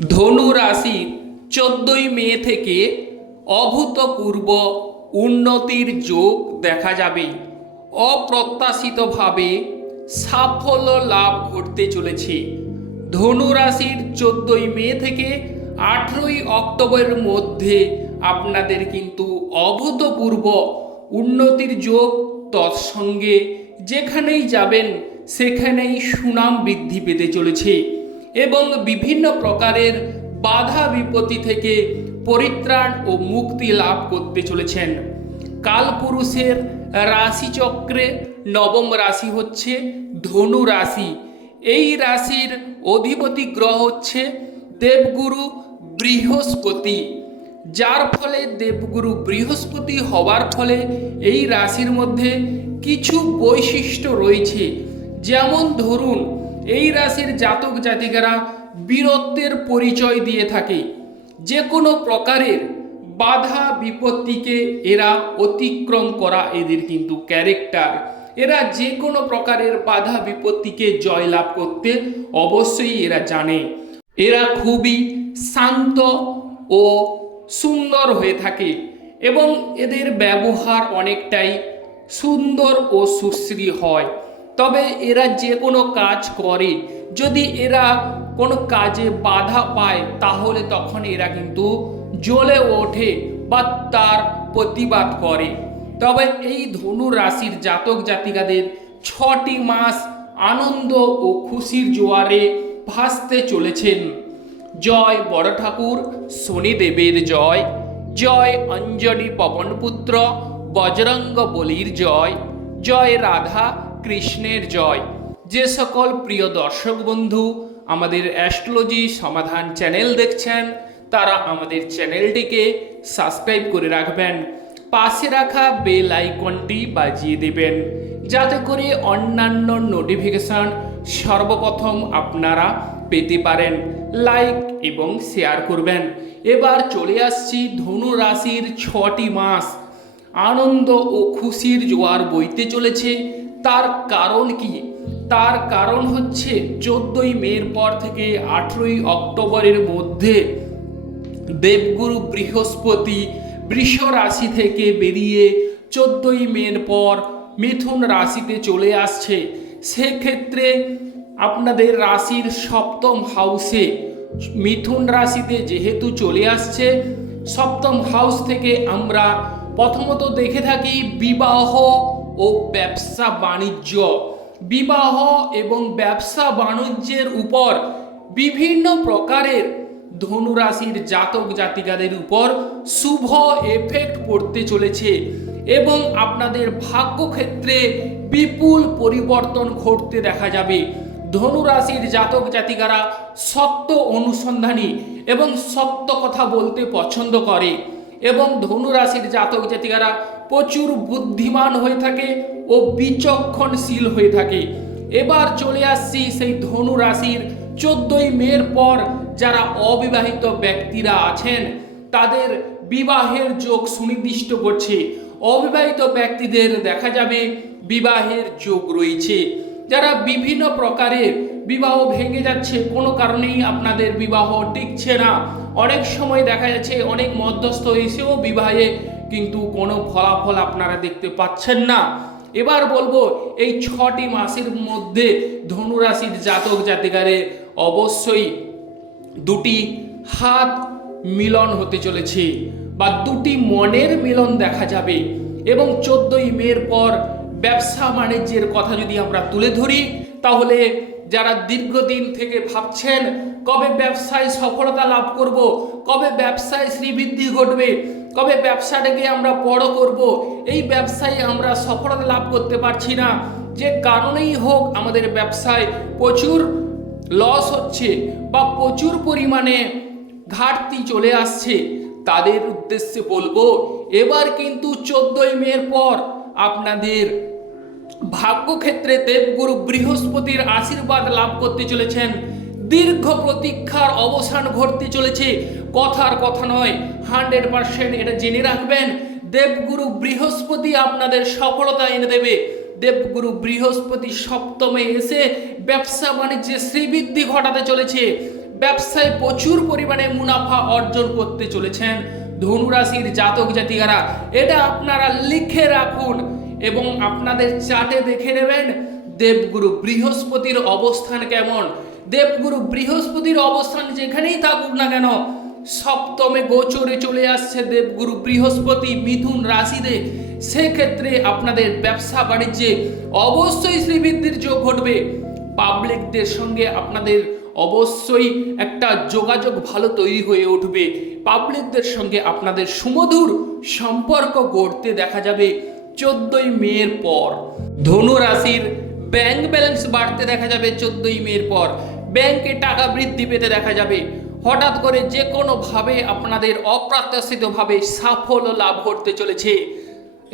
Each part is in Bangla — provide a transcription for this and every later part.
ধনু রাশি চোদ্দই মে থেকে অভূতপূর্ব উন্নতির যোগ দেখা যাবে। অপ্রত্যাশিতভাবে সাফল্য লাভ ঘটতে চলেছে। ধনু রাশির চোদ্দই মে থেকে আঠেরোই অক্টোবরের মধ্যে আপনাদের কিন্তু অভূতপূর্ব উন্নতির যোগ তৎসঙ্গে যেখানেই যাবেন, সেখানেই সুনাম বৃদ্ধি পেতে চলেছে। এবং বিভিন্ন প্রকারের বাধা বিপত্তি থেকে পরিত্রাণ ও মুক্তি লাভ করতে চলেছেন। কালপুরুষের রাশিচক্রে নবম রাশি হচ্ছে ধনু রাশি। এই রাশির অধিপতি গ্রহ হচ্ছে দেবগুরু বৃহস্পতি। যার ফলে দেবগুরু বৃহস্পতি হওয়ার ফলে এই রাশির মধ্যে কিছু বৈশিষ্ট্য রয়েছে। যেমন ধরুন এই রাশির জাতক জাতিকারা বীরত্বের পরিচয় দিয়ে থাকে। যে কোনো প্রকারের বাধা বিপত্তিকে এরা অতিক্রম করা এদের কিন্তু ক্যারেক্টার এরা যে কোনো প্রকারের বাধা বিপত্তিকে জয়লাভ করতে অবশ্যই এরা জানে। এরা খুবই শান্ত ও সুন্দর হয়ে থাকে এবং এদের ব্যবহার অনেকটাই সুন্দর ও সুশ্রী হয়। তবে এরা যে কোনো কাজ করে। যদি এরা কোনো কাজে বাধা পায়, তাহলে তখন এরা কিন্তু জ্বলে ওঠে বা তার প্রতিবাদ করে। তবে এই ধনু রাশির জাতক জাতিকাদের ছটি মাস আনন্দ ও খুশির জোয়ারে ভাসতে চলেছেন। জয় বড় ঠাকুর, শনিদেবের জয়। জয় অঞ্জলি পবনপুত্র বজরঙ্গ বলির জয়। জয় রাধা কৃষ্ণের জয়। যে সকল প্রিয় দর্শক বন্ধু আমাদের অ্যাস্ট্রোলজি সমাধান চ্যানেল দেখছেন, তারা আমাদের চ্যানেলটিকে সাবস্ক্রাইব করে রাখবেন, পাশে রাখা বেল আইকনটি বাজিয়ে দেবেন, যাতে করে অন্যান্য নোটিফিকেশন সর্বপ্রথম আপনারা পেতে পারেন। লাইক এবং শেয়ার করবেন। এবার চলে আসছি ধনু রাশির ছটি মাস। আনন্দ ও খুশির জোয়ার বইতে চলেছে। তার কারণ কি? তার কারণ হচ্ছে চোদ্দই মের পর থেকে আঠেরোই অক্টোবরের মধ্যে দেবগুরু বৃহস্পতি বৃষ রাশি থেকে বেরিয়ে চোদ্দই মের পর মিথুন রাশিতে চলে আসছে। সেক্ষেত্রে আপনাদের রাশির সপ্তম হাউসে মিথুন রাশিতে যেহেতু চলে আসছে, সপ্তম হাউস থেকে আমরা প্রথমত দেখে থাকি বিবাহ ও ব্যবসা বাণিজ্য। বিবাহ এবং ব্যবসা বাণিজ্যের উপর বিভিন্ন প্রকারের ধনুরাশির জাতক জাতিকাদের উপর শুভ এফেক্ট পড়তে চলেছে এবং আপনাদের ভাগ্যক্ষেত্রে বিপুল পরিবর্তন ঘটতে দেখা যাবে। ধনুরাশির জাতক জাতিকারা সত্য অনুসন্ধানী এবং সত্য কথা বলতে পছন্দ করে এবং ধনুরাশির জাতক জাতিকারা প্রচুর বুদ্ধিমান হয়ে থাকে ও বিচক্ষণশীল হয়ে থাকে। এবার চলে আসছি সেই ধনু রাশির চোদ্দই মের পর যারা অবিবাহিত ব্যক্তিরা আছেন, তাদের বিবাহের যোগ সুনির্দিষ্ট করছে। অবিবাহিত ব্যক্তিদের দেখা যাবে বিবাহের যোগ রয়েছে। যারা বিভিন্ন প্রকারের বিবাহ ভেঙে যাচ্ছে, কোনো কারণেই আপনাদের বিবাহ টিকছে না। অনেক সময় দেখা যাচ্ছে অনেক মধ্যস্থ এসেও বিবাহে কিন্তু কোনো ফলাফল আপনারা দেখতে পাচ্ছেন না। এবার বলব, এই ছটি মাসের মধ্যে ধনুরাশির জাতক জাতিকারে অবশ্যই দুটি হাত মিলন হতে চলেছে বা দুটি মনের মিলন দেখা যাবে এবং চোদ্দই মের পর ব্যবসা বাণিজ্যের কথা যদি আমরা তুলে ধরি, তাহলে যারা দীর্ঘদিন থেকে ভাবছেন কবে ব্যবসায় সফলতা লাভ করব, কবে ব্যবসায় শ্রীবৃদ্ধি ঘটবে কবে ব্যবসাটাকে আমরা বড় করব? এই ব্যবসায় আমরা সফলতা লাভ করতে পারছি না। যে কারণেই হোক আমাদের ব্যবসায় প্রচুর লস হচ্ছে বা প্রচুর পরিমাণে ঘাটতি চলে আসছে। তাদের উদ্দেশ্যে বলব, এবার কিন্তু চোদ্দই মের পর আপনাদের ভাগ্যক্ষেত্রে দেবগুরু বৃহস্পতির আশীর্বাদ লাভ করতে চলেছেন। দীর্ঘ প্রতীক্ষার অবসান ঘটতে চলেছে। কথার কথা নয়, হান্ড্রেড পার্সেন্ট এটা জেনে রাখবেন। দেবগুরু বৃহস্পতি আপনাদের সফলতা এনে দেবে। দেবগুরু বৃহস্পতি সপ্তমে এসে ব্যবসা বাণিজ্যে শ্রীবৃদ্ধি ঘটাতে চলেছে। ব্যবসায় প্রচুর পরিমাণে মুনাফা অর্জন করতে চলেছেন ধনুরাশির জাতক জাতিকারা। এটা আপনারা লিখে রাখুন এবং আপনাদের চাটে দেখে নেবেন। দেবগুরু বৃহস্পতির অবস্থান কেমন? দেবগুরু বৃহস্পতির অবস্থান যেখানেই থাকুক না কেন, সপ্তমে গোচরে চলে আসছে দেবগুরু বৃহস্পতি মিথুন রাশিতে। সেক্ষেত্রে আপনাদের ব্যবসা বাণিজ্যে অবশ্যই শ্রীবৃদ্ধির যোগ ঘটবে। পাবলিকদের সঙ্গে আপনাদের অবশ্যই একটা যোগাযোগ ভালো তৈরি হয়ে উঠবে। পাবলিকদের সঙ্গে আপনাদের সুমধুর সম্পর্ক গড়তে দেখা যাবে চোদ্দই মের পর। ধনু রাশির ব্যাংক ব্যালেন্স বাড়তে দেখা যাবে চোদ্দই মের পর। ব্যাংকে টাকা বৃদ্ধি পেতে দেখা যাবে। হঠাৎ করে যে কোনোভাবে আপনাদের অপ্রত্যাশিতভাবে সাফল্য লাভ করতে চলেছে।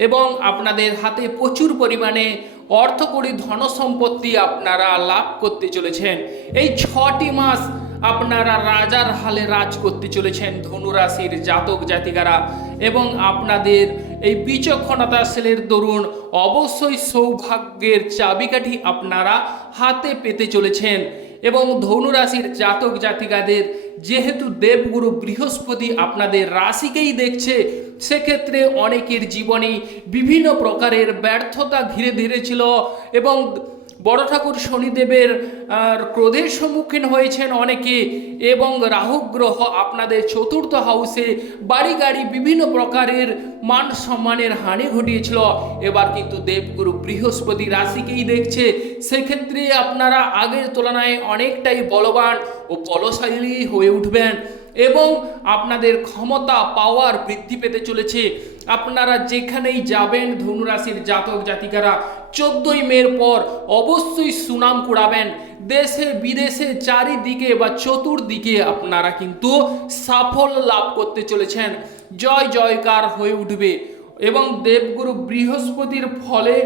এবং আপনাদের হাতে প্রচুর পরিমাণে অর্থকরী ধন সম্পত্তি আপনারা লাভ করতে চলেছেন। এই ছটি মাস আপনারা রাজার হালে রাজ করতে চলেছেন ধনুরাশির জাতক জাতিকারা। এবং আপনাদের এই বিচক্ষণতা সেলের দরুন অবশ্যই সৌভাগ্যের চাবিকাঠি আপনারা হাতে পেতে চলেছেন। এবং ধনুরাশির জাতক জাতিকাদের, যেহেতু দেবগুরু বৃহস্পতি আপনাদের রাশিকেই দেখছে, সেক্ষেত্রে অনেকের জীবনে বিভিন্ন প্রকারের ব্যর্থতা ঘিরে ধীরেছিল এবং বড় ঠাকুর শনিদেবের ক্রোধের সম্মুখীন হয়েছেন অনেকে এবং রাহু গ্রহ আপনাদের চতুর্থ হাউসে বাড়ি গাড়ি বিভিন্ন প্রকারের মান সম্মানের হানি ঘটিয়েছিল। এবার কিন্তু দেবগুরু বৃহস্পতি রাশিকেই দেখছে। সেক্ষেত্রে আপনারা আগের তুলনায় অনেকটাই বলবান ও বলশালী হয়ে উঠবেন এবং আপনাদের ক্ষমতা পাওয়ার বৃদ্ধি পেতে চলেছে। আপনারা যেখানেই যাবেন, ধনুরাশির জাতক জাতিকারা, চোদ্দই মের পর অবশ্যই সুনাম কুড়াবেন। দেশে বিদেশে চারিদিকে বা চতুর্দিকে আপনারা কিন্তু সাফল্য লাভ করতে চলেছেন। জয় জয়কার হয়ে উঠবে এবং দেবগুরু বৃহস্পতির ফলে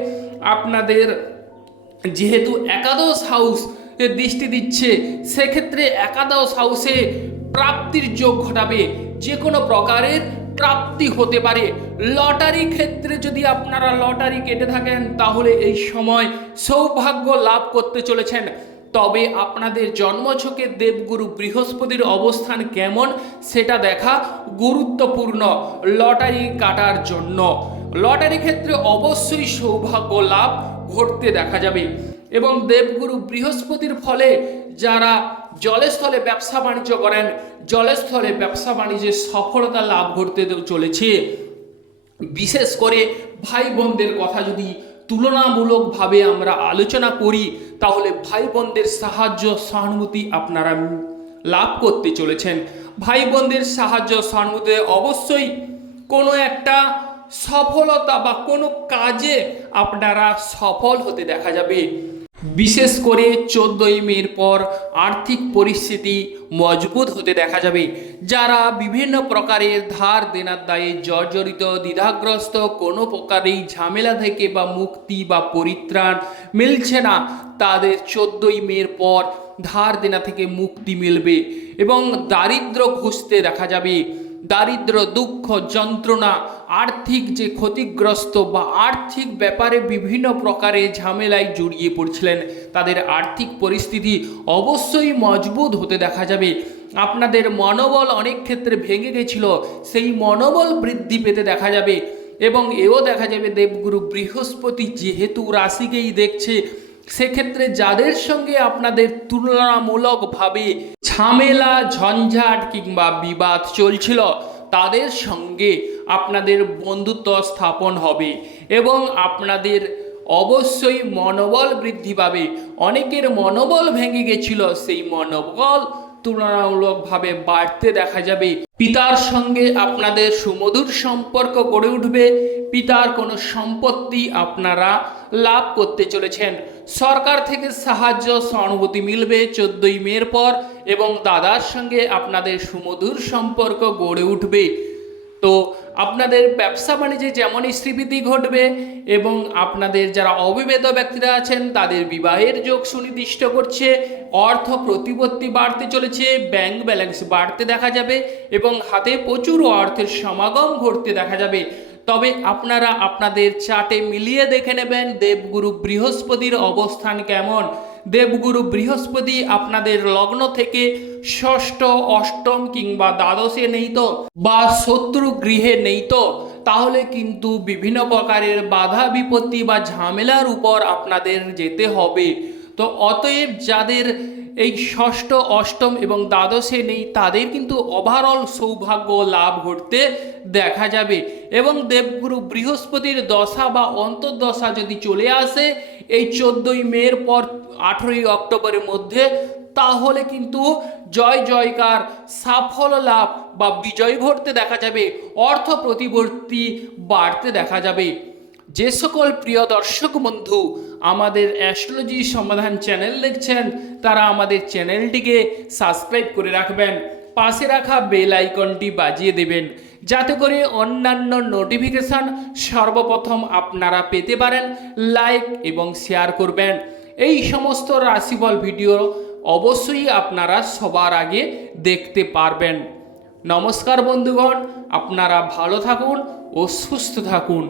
আপনাদের যেহেতু একাদশ হাউস দৃষ্টি দিচ্ছে, সেক্ষেত্রে একাদশ হাউসে প্রাপ্তির যোগ ঘটাবে। যে কোনো প্রকারের প্রাপ্তি হতে পারে। লটারি ক্ষেত্রে যদি আপনারা লটারি কেটে থাকেন, তাহলে এই সময় সৌভাগ্য লাভ করতে চলেছেন। তবে আপনাদের জন্মছকে দেবগুরু বৃহস্পতির অবস্থান কেমন, সেটা দেখা গুরুত্বপূর্ণ লটারি কাটার জন্য। লটারি ক্ষেত্রে অবশ্যই সৌভাগ্য লাভ ঘটতে দেখা যাবে। এবং দেবগুরু বৃহস্পতির ফলে যারা জলস্থলে ব্যবসা বাণিজ্য করেন। জলস্থলে ব্যবসা বাণিজ্যে সফলতা লাভ করতে চলেছে। বিশেষ করে ভাই বোনদের কথা যদি তুলনামূলকভাবে আমরা আলোচনা করি, তাহলে ভাই বোনদের সাহায্য, সহানুভূতি আপনারা লাভ করতে চলেছেন। ভাই বোনদের সাহায্য, সহানুভূতি অবশ্যই কোনো একটা সফলতা বা কোনো কাজে আপনারা সফল হতে দেখা যাবে। বিশেষ করে চোদ্দই মের পর আর্থিক পরিস্থিতি মজবুত হতে দেখা যাবে। যারা বিভিন্ন প্রকারের ধার দেনার দায়ে জর্জরিত, দ্বিধাগ্রস্ত, কোনো প্রকারেই ঝামেলা থেকে বা মুক্তি বা পরিত্রাণ মিলছে না, তাদের চোদ্দই মের পর ধার দেনা থেকে মুক্তি মিলবে এবং দারিদ্র ঘুষতে দেখা যাবে। দারিদ্র, দুঃখ, যন্ত্রণা, আর্থিক যে ক্ষতিগ্রস্ত বা আর্থিক ব্যাপারে বিভিন্ন প্রকারে ঝামেলায় জড়িয়ে পড়ছিলেন, তাদের আর্থিক পরিস্থিতি অবশ্যই মজবুত হতে দেখা যাবে। আপনাদের মনোবল অনেক ক্ষেত্রে ভেঙে গেছিল, সেই মনোবল বৃদ্ধি পেতে দেখা যাবে। এবং এও দেখা যাবে, দেবগুরু বৃহস্পতি যেহেতু রাশিকেই দেখছে সেক্ষেত্রে যাদের সঙ্গে আপনাদের তুলনামূলকভাবে ঝামেলা, ঝঞ্ঝাট কিংবা বিবাদ চলছিল, তাদের সঙ্গে আপনাদের বন্ধুত্ব স্থাপন হবে এবং আপনাদের অবশ্যই মনোবল বৃদ্ধি পাবে। অনেকের মনোবল ভেঙে গেছিল, সেই মনোবল তুলনামূলকভাবে বাড়তে দেখা যাবে। পিতার সঙ্গে আপনাদের সুমধুর সম্পর্ক গড়ে উঠবে। পিতার কোনো সম্পত্তি আপনারা লাভ করতে চলেছেন। সরকার থেকে সাহায্য, সহানুভূতি মিলবে চোদ্দই মের পর এবং দাদার সঙ্গে আপনাদের সুমধুর সম্পর্ক গড়ে উঠবে। তো আপনাদের ব্যবসা বাণিজ্যে যেমনই শ্রীবৃদ্ধি ঘটবে এবং আপনাদের যারা অবিবাহিত ব্যক্তিরা আছেন, তাদের বিবাহের যোগ সুনির্দিষ্ট করছে, অর্থ প্রতিপত্তি বাড়তে চলেছে ব্যাংক ব্যালেন্স বাড়তে দেখা যাবে এবং হাতে প্রচুর অর্থের সমাগম ঘটতে দেখা যাবে। তবে আপনারা আপনাদের চাটে মিলিয়ে দেখে নেবেন দেবগুরু বৃহস্পতির অবস্থান কেমন। দেবগুরু বৃহস্পতি আপনাদের লগ্ন থেকে ষষ্ঠ, অষ্টম কিংবা দ্বাদশে নেই তো? বা শত্রু গৃহে নেই তো? তাহলে কিন্তু বিভিন্ন প্রকারের বাধা, বিপত্তি বা ঝামেলার উপর আপনাদের যেতে হবে। তো অতএব যাদের এই ষষ্ঠ, অষ্টম এবং দ্বাদশে নেই, তাদের কিন্তু ওভারঅল সৌভাগ্য লাভ ঘটতে দেখা যাবে। এবং দেবগুরু বৃহস্পতির দশা বা অন্তর্দশা যদি চলে আসে এই চোদ্দোই মের পর আঠেরোই অক্টোবরের মধ্যে, তাহলে কিন্তু জয় জয়কার, সাফল্য লাভ বা বিজয় ঘটতে দেখা যাবে, অর্থ প্রতিবর্তী বাড়তে দেখা যাবে। যে সকল প্রিয় দর্শক বন্ধু আমাদের অ্যাস্ট্রোলজি সমাধান চ্যানেল দেখছেন, তারা আমাদের চ্যানেলটিকে সাবস্ক্রাইব করে রাখবেন, পাশে রাখা বেল আইকনটি বাজিয়ে দেবেন। যাতে করে অন্যান্য নোটিফিকেশান সর্বপ্রথম আপনারা পেতে পারেন লাইক এবং শেয়ার করবেন। এই সমস্ত রাশিফল ভিডিও অবশ্যই আপনারা সবার আগে দেখতে পারবেন। নমস্কার বন্ধুগণ, আপনারা ভালো থাকুন ও সুস্থ থাকুন।